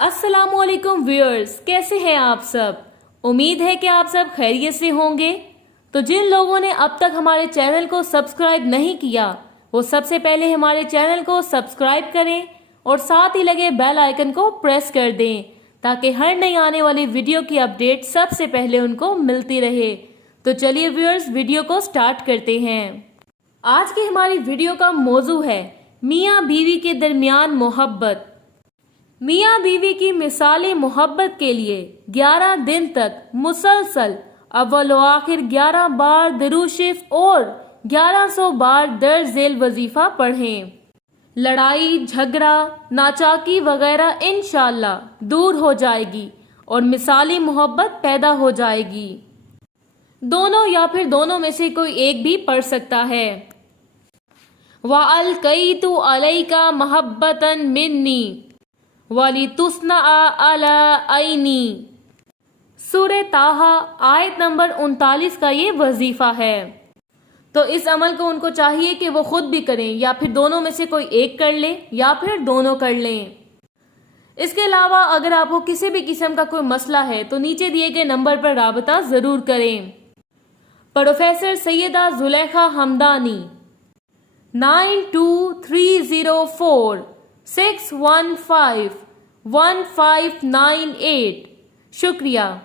अस्सलाम वालेकुम व्यूअर्स, कैसे हैं आप सब। उम्मीद है कि आप सब खैरियत से होंगे। तो जिन लोगों ने अब तक हमारे चैनल को सब्सक्राइब नहीं किया वो सबसे पहले हमारे चैनल को सब्सक्राइब करें और साथ ही लगे बेल आइकन को प्रेस कर दें ताकि हर नई आने वाली वीडियो की अपडेट सबसे पहले उनको मिलती रहे। तो चलिए व्यूअर्स, वीडियो को स्टार्ट करते हैं। आज की हमारी वीडियो का मौजू है मियाँ बीवी के दरमियान मोहब्बत। मियाँ बीवी की मिसाली मोहब्बत के लिए 11 दिन तक मुसलसल अव्वल व आखिर 11 बार दरूद शरीफ और 1100 बार दर्ज झेल वजीफा पढ़ें। लड़ाई झगड़ा नाचाकी वगैरह इंशाअल्लाह दूर हो जाएगी और मिसाली मोहब्बत पैदा हो जाएगी। दोनों या फिर दोनों में से कोई एक भी पढ़ सकता है। वअलकैतु अलैका महब्बतन मिन्नी वाली तुस्ना अला आईनी। सूरह ताहा आयत नंबर 39 का ये वजीफा है। तो इस अमल को उनको चाहिए कि वो खुद भी करें या फिर दोनों में से कोई एक कर ले या फिर दोनों कर लें। इसके अलावा अगर आपको किसी भी किस्म का कोई मसला है तो नीचे दिए गए नंबर पर राबता जरूर करें। प्रोफेसर सैयदा जुलेखा हमदानी 923046151598। शुक्रिया।